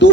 2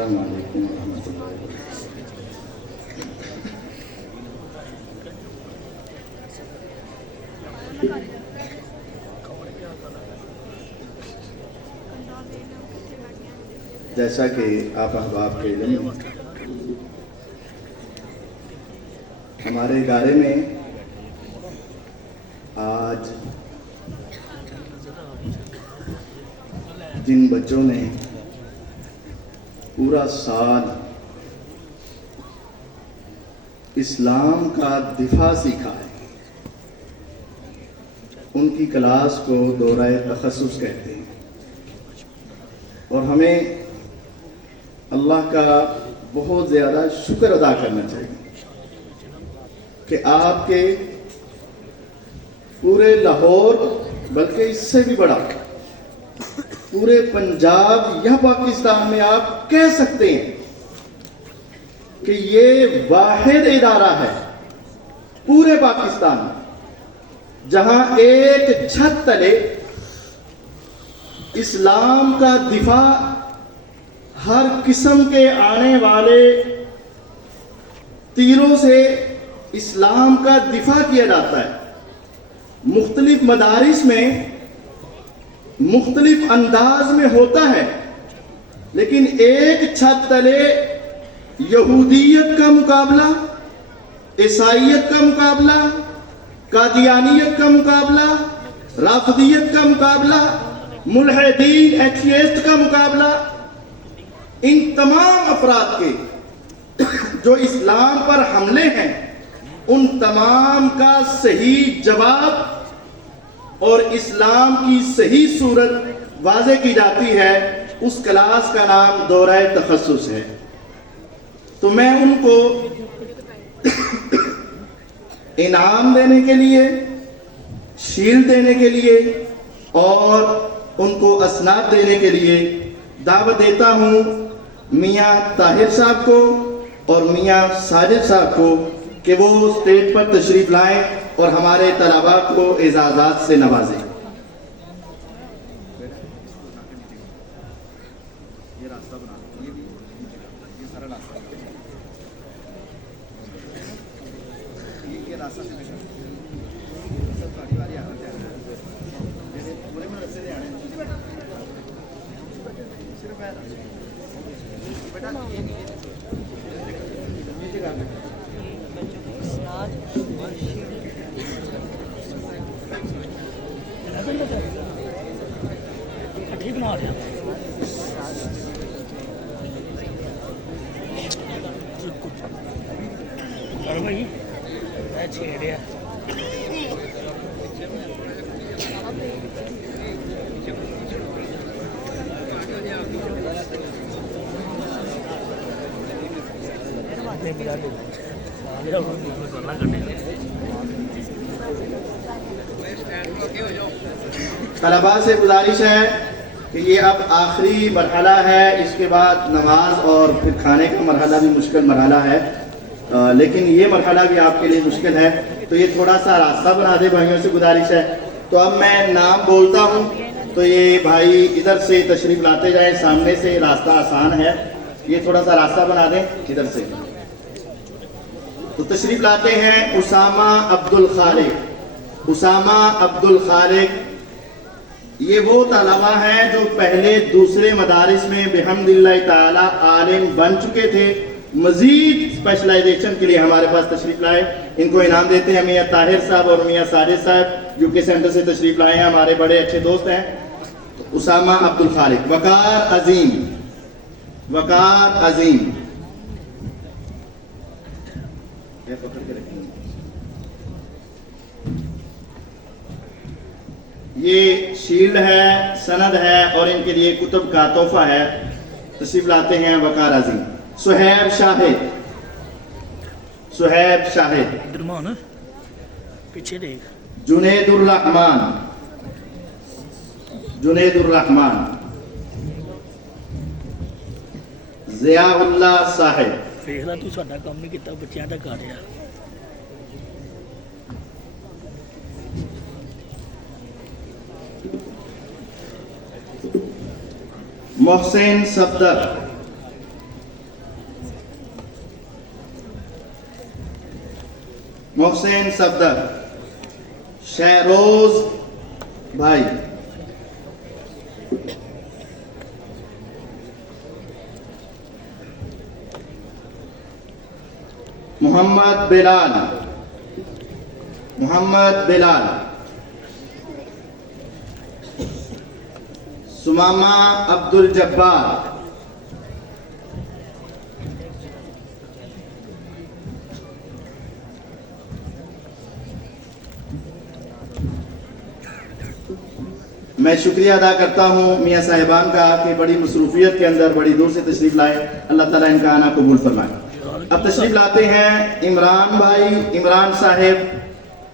السلام علیکم ورحمۃ اللہ وبرکاتہ۔ جیسا کہ آپ احباب کے علم میں، ہمارے ادارے میں آج جن بچوں نے پورا سال اسلام کا دفاع سیکھا ہے، ان کی کلاس کو دورہ تخصص کہتے ہیں، اور ہمیں اللہ کا بہت زیادہ شکر ادا کرنا چاہیے کہ آپ کے پورے لاہور، بلکہ اس سے بھی بڑا پورے پنجاب یا پاکستان میں آپ کہہ سکتے ہیں کہ یہ واحد ادارہ ہے پورے پاکستان میں جہاں ایک چھت تلے اسلام کا دفاع، ہر قسم کے آنے والے تیروں سے اسلام کا دفاع کیا جاتا ہے۔ مختلف مدارس میں مختلف انداز میں ہوتا ہے، لیکن ایک چھت تلے یہودیت کا مقابلہ، عیسائیت کا مقابلہ، قادیانیت کا مقابلہ، رافضیت کا مقابلہ، ملحدین ایتھیسٹ کا مقابلہ، ان تمام افراد کے جو اسلام پر حملے ہیں، ان تمام کا صحیح جواب اور اسلام کی صحیح صورت واضح کی جاتی ہے۔ اس کلاس کا نام دورہ تخصص ہے۔ تو میں ان کو انعام دینے کے لیے، شیلڈ دینے کے لیے اور ان کو اسناد دینے کے لیے دعوت دیتا ہوں میاں طاہر صاحب کو اور میاں ساجد صاحب کو کہ وہ اسٹیج پر تشریف لائیں اور ہمارے طلباء کو اعزازات سے نوازیں۔ طلباء سے گزارش ہے کہ یہ اب آخری مرحلہ ہے، اس کے بعد نماز اور پھر کھانے کا مرحلہ بھی مشکل مرحلہ ہے، لیکن یہ مرحلہ بھی آپ کے لیے مشکل ہے، تو یہ تھوڑا سا راستہ بنا دے، بھائیوں سے گزارش ہے۔ تو اب میں نام بولتا ہوں تو یہ بھائی ادھر سے تشریف لاتے جائیں، سامنے سے راستہ آسان ہے، یہ تھوڑا سا راستہ بنا دیں ادھر سے۔ تو تشریف لاتے ہیں اسامہ عبد الخالق۔ اسامہ عبد الخالق یہ وہ طلبہ ہیں جو پہلے دوسرے مدارس میں بحمد اللہ تعالی عالم بن چکے تھے، مزید اسپیشلائزیشن کے لیے ہمارے پاس تشریف لائے۔ ان کو انعام دیتے ہیں میاں طاہر صاحب اور میاں ساجد صاحب، یو کے سینٹر سے تشریف لائے ہیں، ہمارے بڑے اچھے دوست ہیں۔ اسامہ عبد الخالق، وقار عظیم، وقار عظیم، یہ شیلڈ ہے، سند ہے اور ان کے لیے کتب کا تحفہ ہے۔ تشریف لاتے ہیں وقار عظیم۔ سہیب شاہد، سہیب شاہد، پیچھے دیکھ، جنید الرحمان، جنید الرحمان، ضیاء اللہ صاحب، دیکھ لا تو ساڈا کام نہیں کیتا، بچیاں دا کر رہا۔ محسن صفدر، محسن صفدر, شہروز بھائی, محمد بلال, سمامہ عبد الجبار, میں شکریہ ادا کرتا ہوں میاں صاحبان کا کہ بڑی مصروفیت کے اندر بڑی دور سے تشریف لائے. اللہ تعالیٰ ان کا آنا قبول فرمائے. اب تشریف لاتے ہیں عمران بھائی, عمران صاحب,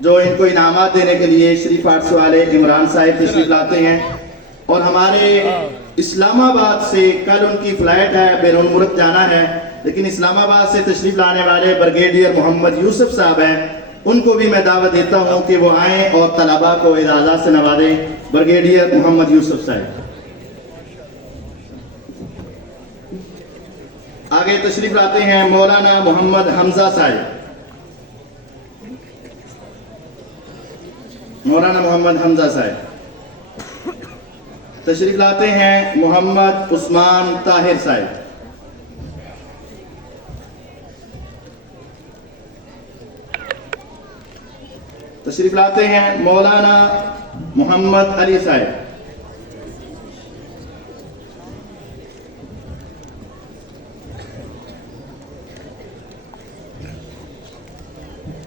جو ان کو انعامات دینے کے لیے شریف آرٹس والے عمران صاحب تشریف لاتے ہیں. اور ہمارے اسلام آباد سے کل ان کی فلائٹ ہے, بیرون ملک جانا ہے, لیکن اسلام آباد سے تشریف لانے والے بریگیڈیئر محمد یوسف صاحب ہیں, ان کو بھی میں دعوت دیتا ہوں کہ وہ آئیں اور طلباء کو اعزازات سے نوازیں. بریگیڈیئر محمد یوسف صاحب. آگے تشریف لاتے ہیں مولانا محمد حمزہ صاحب. مولانا محمد حمزہ صاحب. تشریف لاتے ہیں محمد عثمان طاہر صاحب. تشریف لاتے ہیں مولانا محمد علی صاحب.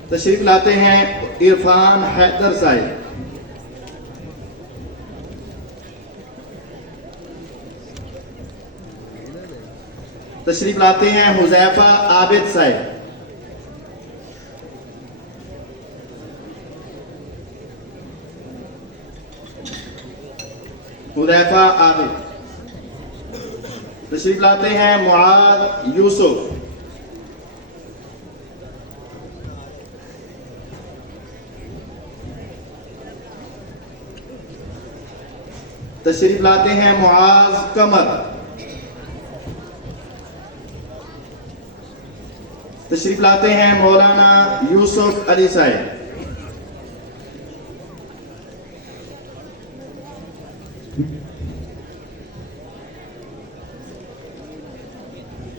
تشریف لاتے ہیں عرفان حیدر صاحب. تشریف لاتے ہیں حذیفہ عابد صاحب. حذیفہ عابد. تشریف لاتے ہیں معاذ یوسف. تشریف لاتے ہیں معاذ قمر. تشریف لاتے ہیں مولانا یوسف علی صاحب.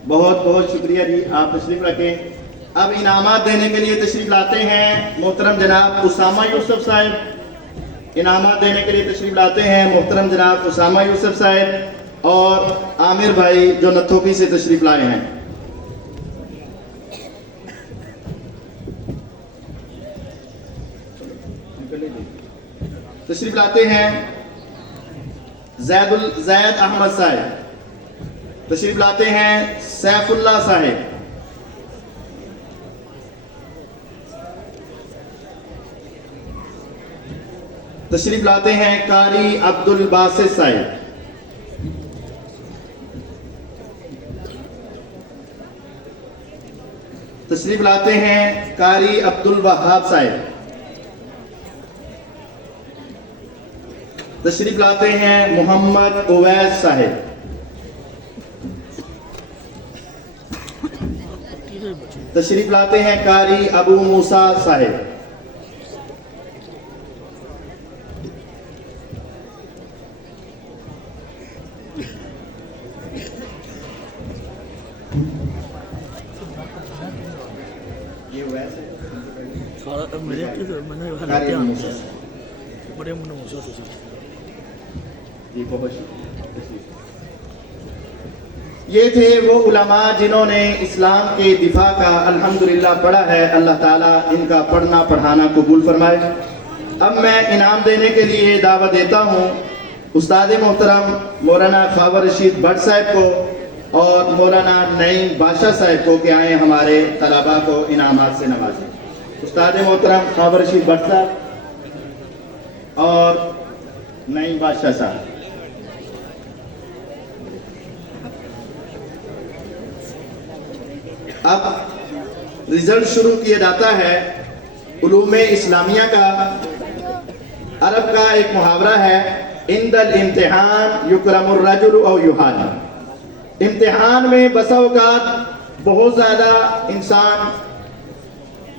بہت بہت شکریہ جی, آپ تشریف رکھیں. اب انعامات دینے کے لیے تشریف لاتے ہیں محترم جناب اسامہ یوسف صاحب. انعامات دینے کے لیے تشریف لاتے ہیں محترم جناب اسامہ یوسف صاحب اور عامر بھائی جو نتھوکی سے تشریف لائے ہیں. تشریف لاتے ہیں زید احمد صاحب. تشریف لاتے ہیں سیف اللہ صاحب. تشریف لاتے ہیں قاری عبد الباسط صاحب. تشریف لاتے ہیں قاری عبد الوہاب صاحب. تشریف لاتے ہیں محمد اویس صاحب. تشریف لاتے ہیں قاری ابو موسیٰ صاحب. یہ تھے وہ علماء جنہوں نے اسلام کے دفاع کا الحمدللہ پڑھا ہے. اللہ تعالیٰ ان کا پڑھنا پڑھانا قبول فرمائے. اب میں انعام دینے کے لیے دعوت دیتا ہوں استاد محترم مولانا خاور رشید بٹ صاحب کو اور مولانا نعیم بادشاہ صاحب کو کہ آئیں ہمارے طلباء کو انعامات سے نوازیں. استاد محترم خاور رشید بٹ صاحب اور نعیم بادشاہ صاحب. اب رزلٹ شروع کیا جاتا ہے. علوم اسلامیہ کا عرب کا ایک محاورہ ہے, عند الامتحان یکرم الرجل او یہان. امتحان میں بسا اوقات بہت زیادہ انسان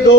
2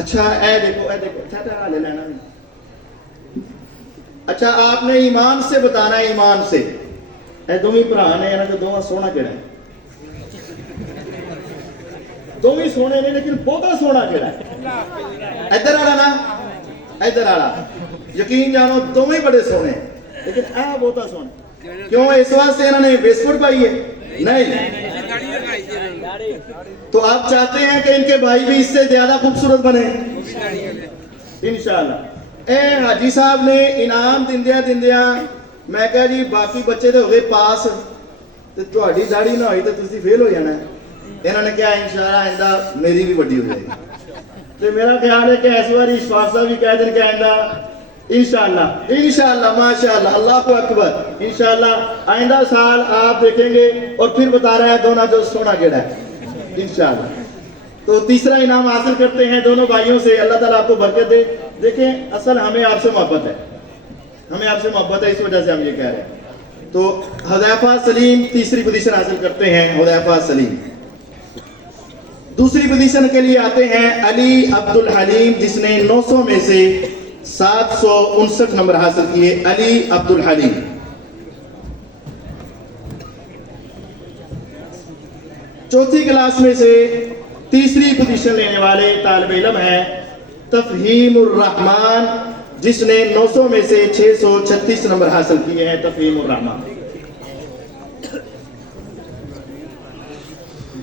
اچھا اے دیکھو اچھا لے لینا. اچھا آپ نے ایمان سے بتانا ہے, ایمان سے. اے دوویں بھرا نے انہاں چوں دوواں سونا کیڑا ہے؟ دوویں سونے نے لیکن بہتا سونا کیڑا ہے؟ ادھر والا نا, ادھر والا. یقین جانو دوویں بڑے سونے ہیں لیکن اے بہتا سونا. کیوں؟ اس واسطے انہوں نے ویسپٹ پائی ہے؟ نہیں. تو آپ چاہتے ہیں کہ ان کے بھائی بھی اس سے زیادہ خوبصورت بنے انشاءاللہ. اے حاجی صاحب نے انعام دندیاں میں کہا جی باقی بچے تو ہو گئے پاس تو تہاڈی داڑھی نہ ہوئی تو تسی فیل ہو جانا ہے. انہوں نے کہا انشاءاللہ آئندہ میری بھی بڑی ہو جائے گی. تو میرا خیال ہے کہ اس بار اشفاق صاحب بھی کہہ دیں کہ آئندہ انشاءاللہ ماشاءاللہ اللہ اکبر انشاءاللہ آئندہ سال آپ دیکھیں گے اور پھر بتا رہے ہیں دونوں جو سونا کیڑا ہے انشاءاللہ. تو تیسرا انعام حاصل کرتے ہیں دونوں بھائیوں سے. اللہ تعالیٰ آپ کو برکت دے. دیکھیں اصل ہمیں آپ سے محبت ہے, ہمیں آپ سے محبت ہے, اس وجہ سے ہم یہ کہہ رہے ہیں. تو حذیفہ سلیم تیسری پوزیشن حاصل کرتے ہیں. حذیفہ سلیم. دوسری پوزیشن کے لیے آتے ہیں علی عبد الحلیم جس نے 900 میں سے 759 نمبر حاصل کیے. علی عبد الحلیم. چوتھی کلاس میں سے تیسری پوزیشن لینے والے طالب علم ہیں تفہیم الرحمن جس نے 900 میں سے 636 نمبر حاصل کیے ہیں. تفہیم الرحمن.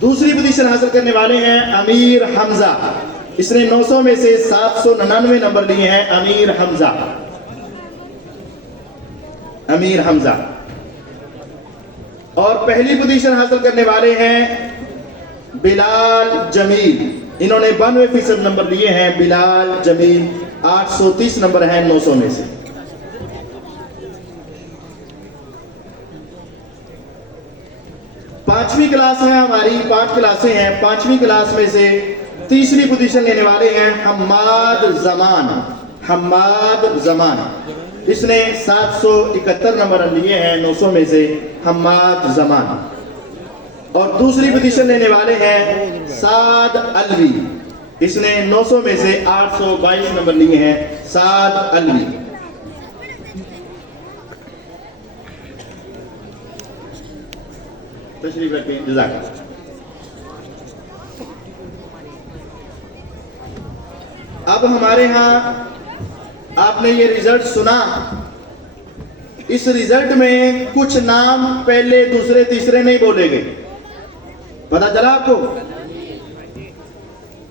دوسری پوزیشن حاصل کرنے والے ہیں امیر حمزہ. اس نے 900 میں سے 799 نمبر لیے ہیں. امیر حمزہ. امیر حمزہ. اور پہلی پوزیشن حاصل کرنے والے ہیں بلال جمیل. انہوں نے 92% نمبر لیے ہیں. بلال جمیل 830 نمبر ہیں 900 میں سے. پانچویں کلاس ہے ہماری, 5 کلاسیں ہیں. پانچویں کلاس میں سے تیسری پوزیشن لینے والے ہیں حماد زمان. حماد زمان. اس نے 771 نمبر لیے ہیں 900 میں سے. حماد زمان. اور دوسری پوزیشن لینے والے ہیں سعد علوی. اس نے 900 میں سے 822 نمبر لیے ہیں. سعد علوی. تشریف رکھیں. جزاک اللہ. اب ہمارے ہاں آپ نے یہ رزلٹ سنا. اس رزلٹ میں کچھ نام پہلے دوسرے تیسرے نہیں بولے گئے. پتا چلا آپ کو؟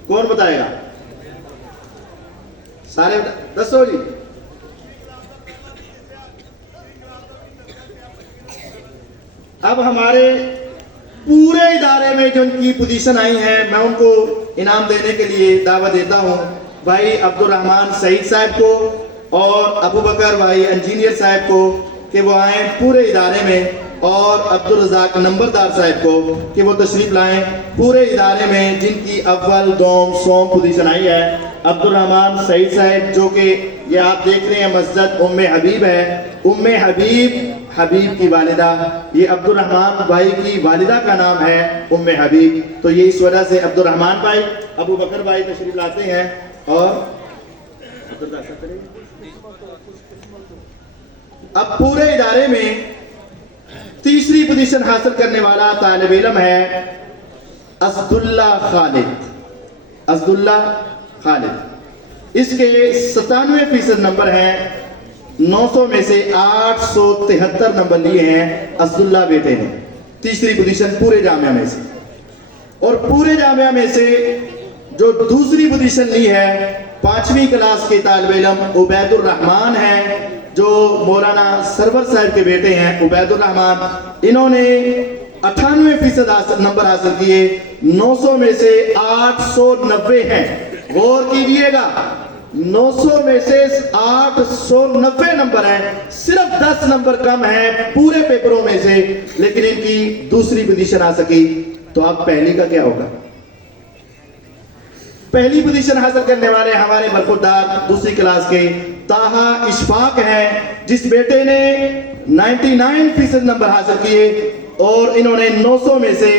کون بتائے گا؟ سارے دسو جی. اب ہمارے پورے ادارے میں جو ان کی پوزیشن آئی ہیں میں ان کو انعام دینے کے لیے دعوت دیتا ہوں. بھائی عبد الرحمن سعید صاحب کو اور ابو بکر بھائی انجینئر صاحب کو کہ وہ آئیں پورے ادارے میں, اور عبد الرزاق نمبردار صاحب کو کہ وہ تشریف لائیں پورے ادارے میں جن کی اول دوم سوم پوزیشن آئی ہے. عبد الرحمن سعید صاحب جو کہ یہ آپ دیکھ رہے ہیں مسجد ام حبیب ہے. ام حبیب, حبیب کی والدہ, یہ عبد الرحمن بھائی کی والدہ کا نام ہے ام حبیب. تو یہ اس وجہ سے عبد الرحمن بھائی ابو بکر بھائی تشریف لاتے ہیں. اور اب پورے ادارے میں تیسری پوزیشن حاصل کرنے والا طالب علم ہے اسد اللہ خالد. اسد اللہ خالد. اس کے 97% نمبر ہیں. 900 میں سے 873 نمبر لیے ہیں اسد اللہ بیٹے نے. تیسری پوزیشن پورے جامعہ میں سے. اور پورے جامعہ میں سے جو دوسری پوزیشن لی ہے 5ویں کلاس کے طالب علم عبید الرحمن ہیں جو مولانا سرور صاحب کے بیٹے ہیں. عبید الرحمن. انہوں نے 98% نمبر حاصل کیے. 900 میں سے 890 ہیں. غور کیجئے گا, 900 میں سے 890 نمبر ہیں. صرف 10 نمبر کم ہیں پورے پیپروں میں سے, لیکن ان کی دوسری پوزیشن آ سکی. تو اب پہلی کا کیا ہوگا؟ پہلی پوزیشن حاصل کرنے والے ہمارے برخوردار دوسری کلاس کے طاہا اشفاق ہیں جس بیٹے نے 99% نمبر حاصل کیے. اور انہوں نے 900 میں سے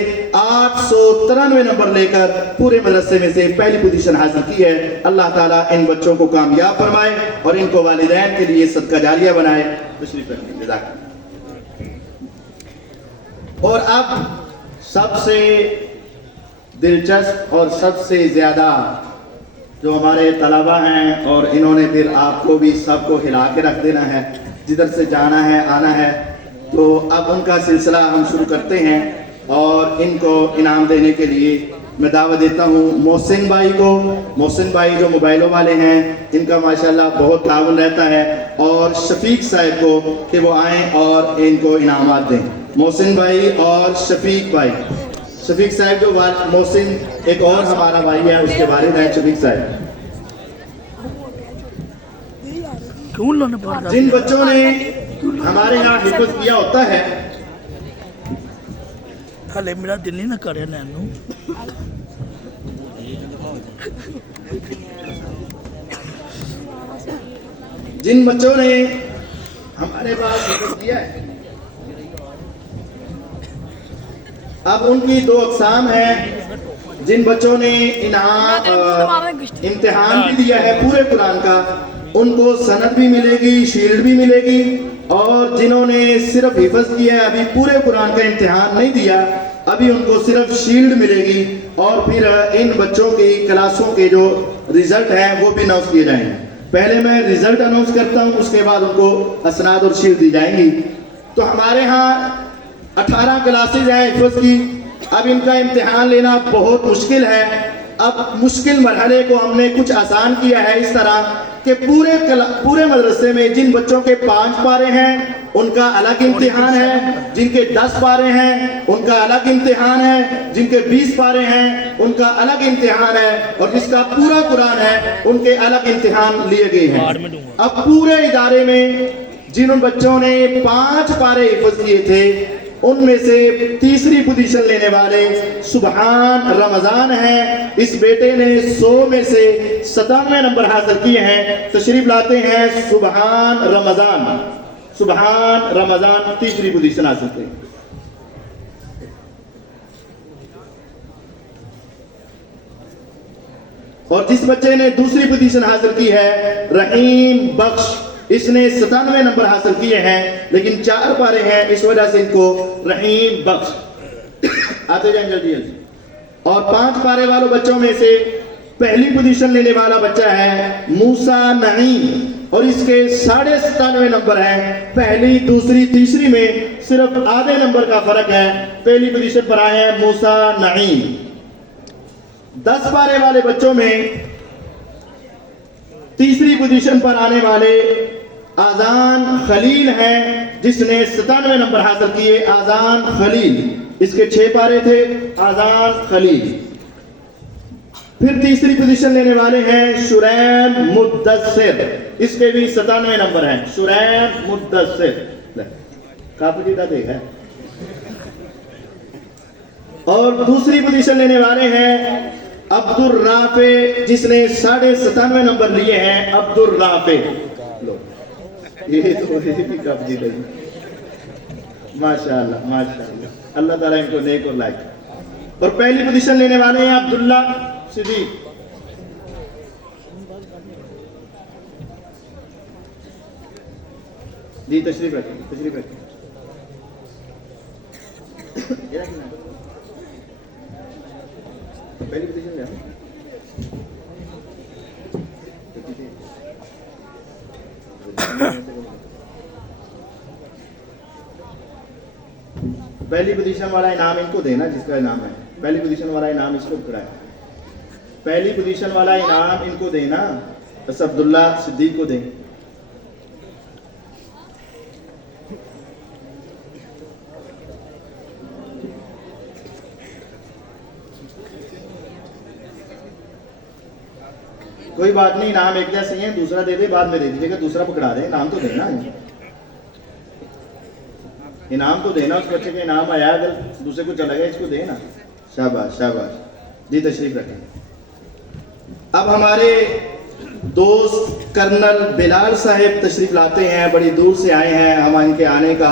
893 نمبر لے کر پورے مدرسے میں سے پہلی پوزیشن حاصل کی ہے. اللہ تعالیٰ ان بچوں کو کامیاب فرمائے اور ان کو والدین کے لیے صدقہ جاریہ بنائے. تشریف رکھیں. جزاک اللہ. اور اب سب سے دلچسپ اور سب سے زیادہ جو ہمارے طلبہ ہیں، اور انہوں نے پھر آپ کو بھی سب کو ہلا کے رکھ دینا ہے، جدھر سے جانا ہے آنا ہے، تو اب ان کا سلسلہ ہم شروع کرتے ہیں. اور ان کو انعام دینے کے لیے میں دعوت دیتا ہوں محسن بھائی کو. محسن بھائی جو موبائلوں والے ہیں، ان کا ماشاءاللہ بہت تعاون رہتا ہے. اور شفیق صاحب کو کہ وہ آئیں اور ان کو انعامات دیں. محسن بھائی اور شفیق بھائی. شفیق صاحب جو محسن ایک اور ہمارا بھائی ہے، اس کے والد ہیں شفیق صاحب. کیوں لانا پڑ جن بچوں نے ہمارے یہاں حفظ کیا ہوتا ہے، ہلے میرا دل نہیں نہ کرے نینو. جن بچوں نے ہمارے پاس حفظ کیا ہے، اب ان کی 2 اقسام ہیں. جن بچوں نے امتحان بھی دیا ہے پورے قرآن کا، ان کو سند بھی ملے گی، شیلڈ بھی ملے گی. اور جنہوں نے صرف حفظ کیا ہے، ابھی پورے قرآن کا امتحان نہیں دیا، ابھی ان کو صرف شیلڈ ملے گی. اور پھر ان بچوں کی کلاسوں کے جو رزلٹ ہیں وہ بھی اناؤنس کیے جائیں گے. پہلے میں رزلٹ اناؤنس کرتا ہوں، اس کے بعد ان کو اسناد اور شیلڈ دی جائیں گی. تو ہمارے ہاں 18 کلاسز ہیں حفظ کی. اب ان کا امتحان لینا بہت مشکل ہے. اب مشکل مرحلے کو ہم نے کچھ آسان کیا ہے اس طرح کہ پورے مدرسے میں جن بچوں کے 5 پارے ہیں ان کا الگ امتحان ہے، جن کے 10 پارے ہیں ان کا الگ امتحان ہے، جن کے 20 پارے ہیں ان کا الگ امتحان ہے، اور جس کا پورا قرآن ہے ان کے الگ امتحان لیے گئے ہیں. اب پورے ادارے میں جن بچوں نے 5 پارے حفظ کیے تھے، ان میں سے تیسری پوزیشن لینے والے سبحان رمضان ہیں. اس بیٹے نے 100 میں سے 97 نمبر حاصل کیے ہیں. تشریف لاتے ہیں سبحان رمضان. سبحان رمضان تیسری پوزیشن حاصل کی. اور جس بچے نے دوسری پوزیشن حاصل کی ہے رحیم بخش، اس نے 97 نمبر حاصل کیے ہیں، لیکن 4 پارے ہیں، اس وجہ سے ان کو رحیم بخش. آتے جائیں جلدی جلدی. اور 5 پارے والوں بچوں میں سے پہلی پوزیشن لینے والا بچہ ہے موسیٰ نعیم، اور اس کے 97.5 نمبر ہیں. پہلی، دوسری، تیسری میں صرف آدھے نمبر کا فرق ہے. پہلی پوزیشن پر آئے ہیں موسیٰ نعیم. 10 پارے والے بچوں میں تیسری پوزیشن پر آنے والے آذان خلیل ہیں، جس نے 97 نمبر حاصل کیے. آذان خلیل، اس کے 6 پارے تھے. آذان خلیل. پھر تیسری پوزیشن لینے والے ہیں شریم مدثر، اس کے بھی 97 نمبر ہیں. شریم مدثر کافی جیدہ دیکھا ہے. اور دوسری پوزیشن لینے والے ہیں عبد الرافع، جس نے 97.5 نمبر لیے ہیں. عبد الرافع. یہ تو کافی جیدہ ہے. ماشاءاللہ ماشاءاللہ، اللہ تعالیٰ ان کو نیک اور لائق. اور پہلی پوزیشن لینے والے ہیں عبداللہ صدیق. جی تشریف رکھیں، تشریف رکھیں. پہلی پوزیشن لے پہلی پوزیشن والا انعام ان کو دینا، جس کا انعام ہے پہلی پوزیشن والا انعام اس کو پکڑا ہے. پہلی پوزیشن والا انعام ان کو دینا، بس عبداللہ صدیق کو دیں. کوئی بات نہیں، انعام ایک جیسے ہی ہے، دوسرا دے دے بعد میں دے دیجیے گا، دوسرا پکڑا دیں. انعام تو دینا ہے، انعام تو دینا. اس بچے کے انعام آیا، اگر دوسرے کو چلا گیا اس کو دینا. شاباش شاباش. جی تشریف رکھیں. اب ہمارے دوست کرنل بلال صاحب تشریف لاتے ہیں، بڑی دور سے آئے ہیں. ہم ان کے آنے کا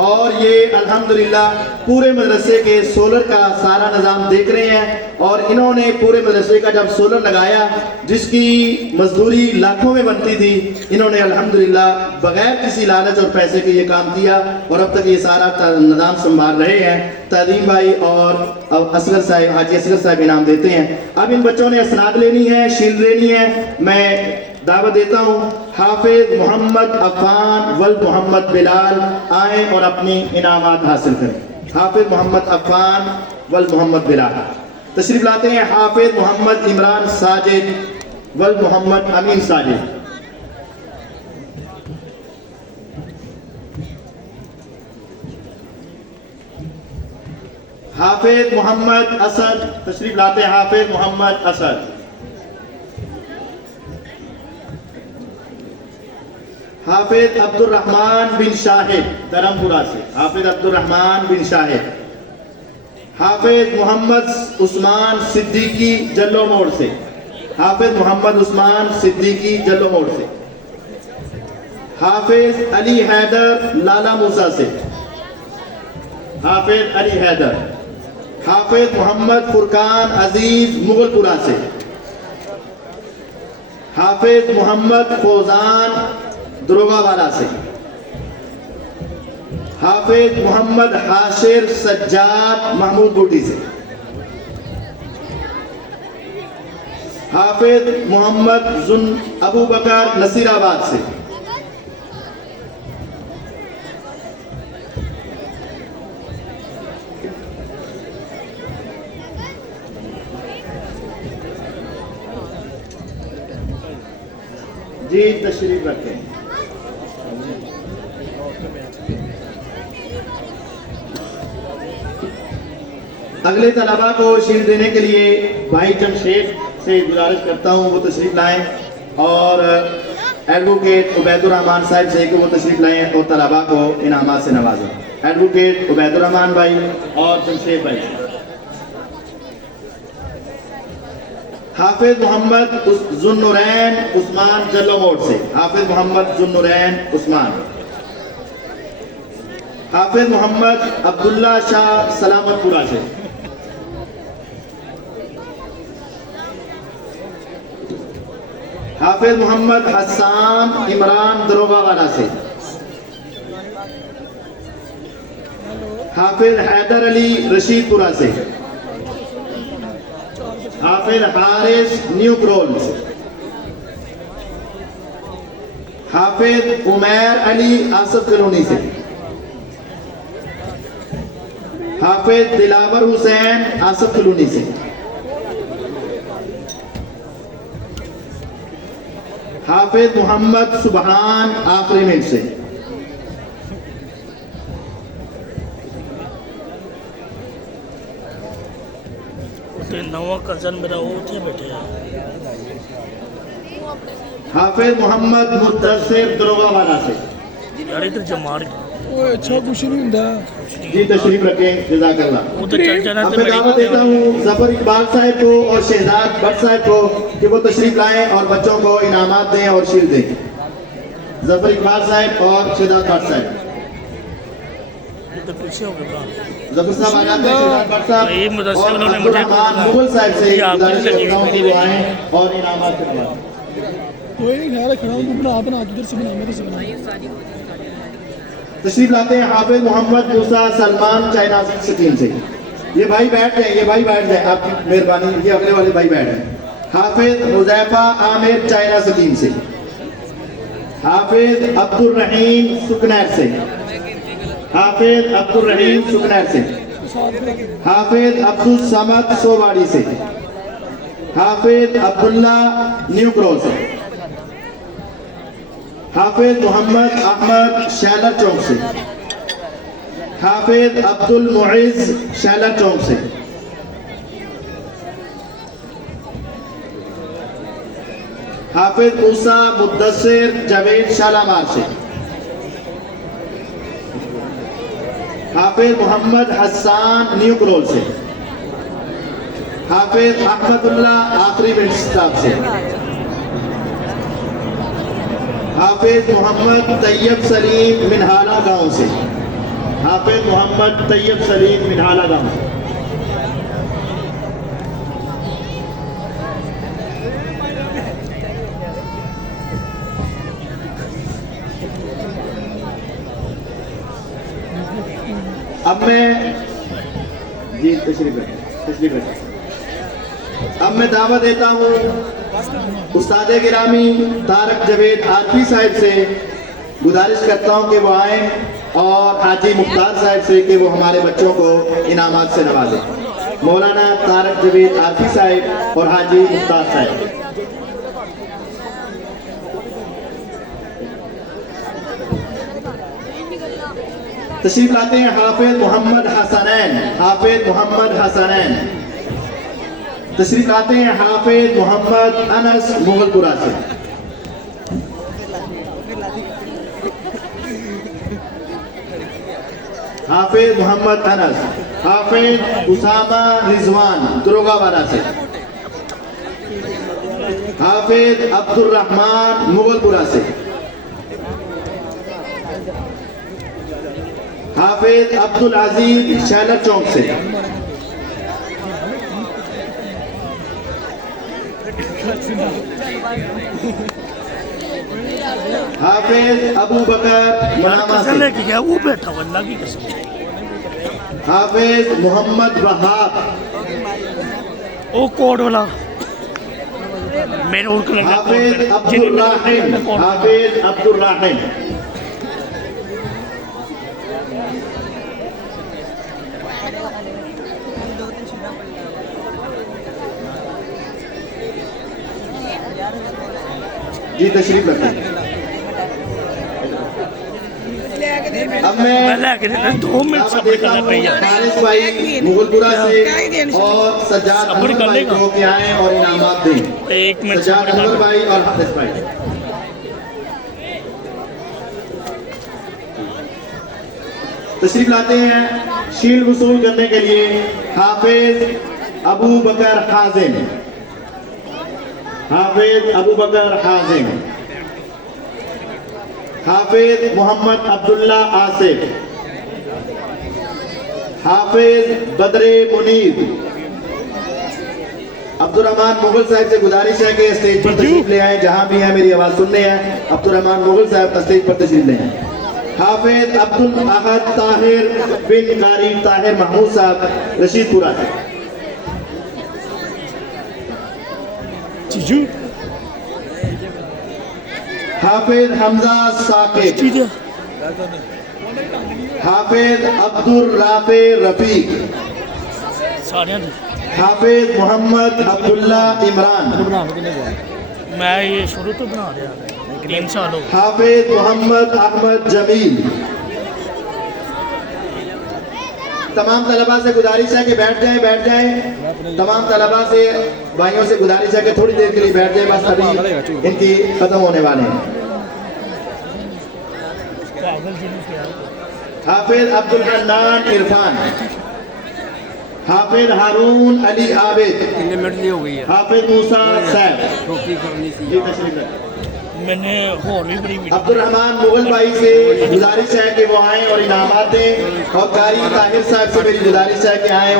اور یہ الحمدللہ پورے مدرسے کے سولر کا سارا نظام دیکھ رہے ہیں، اور انہوں نے پورے مدرسے کا جب سولر لگایا جس کی مزدوری لاکھوں میں بنتی تھی، انہوں نے الحمدللہ بغیر کسی لالچ اور پیسے کے یہ کام کیا، اور اب تک یہ سارا نظام سنبھال رہے ہیں۔ تعظیم بھائی اور اصغر صاحب، حاجی اصغر صاحب انعام دیتے ہیں۔ اب ان بچوں نے اسناد لینی ہے، شیلڈ لینی ہے۔ میں دعوت دیتا ہوں حافظ محمد عفان ول محمد بلال آئیں اور اپنی انعامات حاصل کریں۔ حافظ محمد عفان ول محمد بلال تشریف لاتے ہیں۔ حافظ محمد عمران ساجد ول محمد امین ساجد۔ حافظ محمد اسد تشریف لاتے ہیں۔ حافظ محمد اسد۔ حافظ عبد الرحمن بن شاہد دھرمپورہ سے۔ حافظ عبد الرحمن بن شاہد۔ حافظ محمد عثمان صدیقی جلو موڑ سے۔ حافظ محمد عثمان صدیقی جلو موڑ سے۔ حافظ علی حیدر لالا موسیٰ سے۔ حافظ علی حیدر۔ حافظ محمد فرقان عزیز مغل پورہ سے۔ حافظ محمد فوزان دروگا والا سے۔ حافظ محمد حاشر سجاد محمود بوٹی سے۔ حافظ محمد ابو بکر نصیر آباد سے۔ جی تشریف رکھیں۔ اگلے طلباء کو شیلڈ دینے کے لیے بھائی جمشید سے گزارش کرتا ہوں وہ تشریف لائیں، اور ایڈوکیٹ عبید الرحمان صاحب سے کہ وہ تشریف لائیں اور طلباء کو انعامات سے نوازیں۔ ایڈوکیٹ عبید الرحمان بھائی اور جمشید بھائی۔ حافظ محمد ذوالنورین عثمان جلو موڑ سے۔ حافظ محمد ذوالنورین عثمان۔ حافظ محمد عبداللہ شاہ سلامت پورہ سے۔ حافظ محمد حسان عمران دروگا والا سے۔ حافظ حیدر علی رشید پورہ سے۔ حافظ حارث نیو کرول سے۔ حافظ عمیر علی آصف کلونی سے۔ حافظ دلاور حسین آصف کلونی سے۔ حافظ محمد سبحان آخری منٹ سے۔ نواں کزن میرا وہ اتنے بیٹھے ہیں۔ حافظ محمد مدثر دروگا والا سے۔ یار ادھر جمار اچھا کچھ نہیں ہوں جی تشریف رکھیں، جزاک اللہ۔ وہ تو چل جانا اب میں دعوت دیتا ہوں ظفر اقبال صاحب کو اور شہزاد بٹ صاحب کو کہ وہ تشریف لائیں اور بچوں کو انعامات دیں اور شیلڈ دیں۔ ظفر اقبال صاحب اور شہزاد بٹ صاحب۔ پیچھے ہو گیا ظفر صاحب آ جاتے ہیں، شہزاد بٹ صاحب اور عبد الرحمان مغل صاحب سے گزارش کرتا ہوں کہ وہ آئیں اور انعامات سے نوازیں۔ کوئی نہیں خیال ہے، کھڑا ہوں تو بنا ادھر سے بنا میرے سے بنا۔ تشریف لاتے ہیں حافظ محمد موسیٰ سلمان چائنا سکیم سے۔ یہ بھائی بیٹھ جائیں، یہ بھائی بیٹھ جائیں، آپ کی مہربانی، یہ اگلے والے بھائی بیٹھ جائیں۔ حافظ حذیفہ عامر چائنا سکیم سے۔ حافظ عبد الرحیم سکنیر سے۔ حافظ عبد الرحیم سکنیر سے۔ حافظ عبد الصمد سوواڑی سے۔ حافظ عبداللہ نیو کرول سے۔ حافظ محمد احمد شیلر چوک سے۔ حافظ عبد المعز شیلر چوک سے۔ حافظ موسیٰ مدثر جاوید شالامار سے۔ حافظ محمد حسان نیو کرول سے۔ حافظ احمد اللہ آخری منٹ صاحب سے۔ حافظ محمد طیب سلیم منہالہ گاؤں سے۔ حافظ محمد طیب سلیم منہالہ گام. اب میں جی تشریف رکھیں. اب میں دعوت دیتا ہوں استاد گرامی طارق جاوید عارفی صاحب سے. گزارش کرتا ہوں کہ وہ آئیں اور حاجی مختار صاحب سے کہ وہ ہمارے بچوں کو انعامات سے نوازیں. مولانا طارق جاوید عارفی صاحب اور حاجی مختار صاحب. تشریف لاتے ہیں حافظ محمد حسنین. حافظ محمد حسنین تشریف لاتے ہیں حافظ محمد انس مغل پورہ سے. حافظ محمد انس. حافظ اسامہ رضوان دروگا والا سے. حافظ عبد الرحمن مغل پورہ سے. حافظ عبد العزیز شیلر چوک سے. حافظ ابو بکر منامہ سے. لے کے گیا وہ بیٹھا ہوا اللہ کی قسم. حافظ محمد وہاب. وہ کوڈ والا میرے اور کو لگا حافظ عبد الرحیم. حافظ عبد الرحیم. جی تشریف رکھیں. اب میں لے کے 2 منٹ دعوت صبر دیتا کرنا ہوں پڑیا. حارث بھائی مغل پورہ سے اور سجاد صبر انور کر بھائی لے گا. کو کہ آئیں اور انعامات دیں. 1 منٹ سجاد صبر انور کرنا. بھائی اور حافظ بھائی. تشریف لاتے ہیں شیلڈ وصول کرنے کے لیے حافظ ابو بکر حازم. حافظ ابو بکر حازم. حافظ محمد عبداللہ آصف. حافظ بدر منیر. عبد الرحمن مغل صاحب سے گزارش ہے کہ اسٹیج پر تشریف لے آئیں. جہاں بھی ہیں میری آواز سننے ہیں. عبد الرحمن مغل صاحب اسٹیج پر تشریف لے آئیں. حافظ عبد الاحد طاہر بن قاری طاہر محمود صاحب رشید پورہ سے. جی حافظ حمزہ ثاقب. ٹھیک ہے. حافظ عبد الرافع رفیق. سارے حافظ محمد عبداللہ عمران. میں یہ شروع تو بنا رہا 3 سال ہو. حافظ محمد احمد جمیل. تمام طلباء سے گزارش ہے کہ بیٹھ جائیں. تمام طلباء سے بھائیوں سے گزارش ہے کہ تھوڑی دیر کے لیے بیٹھ جائیں. بس ابھی ان کی ختم ہونے والے ہیں. حافظ عبد الحنان عرفان. حافظ ہارون علی عابد. حافظ موسیٰ صاحب. جی تشریف رکھیں. میں نے اور بھی بڑی عبد الرحمن مغل بھائی سے گزارش ہے کہ وہ آئیں اور انعامات دیں. اور قاری طاہر صاحب سے میری گزارش ہے کہ آئیں